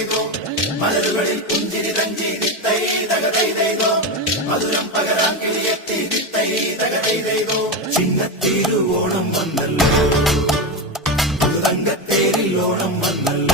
തൈതൈതൈതോ മലരുകളിൽ പുഞ്ചിരി തഞ്ചി ദിത്തൈ തകതൈതൈതോ മധുരം പകരാൻ കിളിയെത്തി ദിത്തൈ തകതൈതൈതോ ചിങ്ങത്തിരുവോണം വന്നല്ലോ തങ്കത്തേരിൽ ഓണം വന്നല്ലോ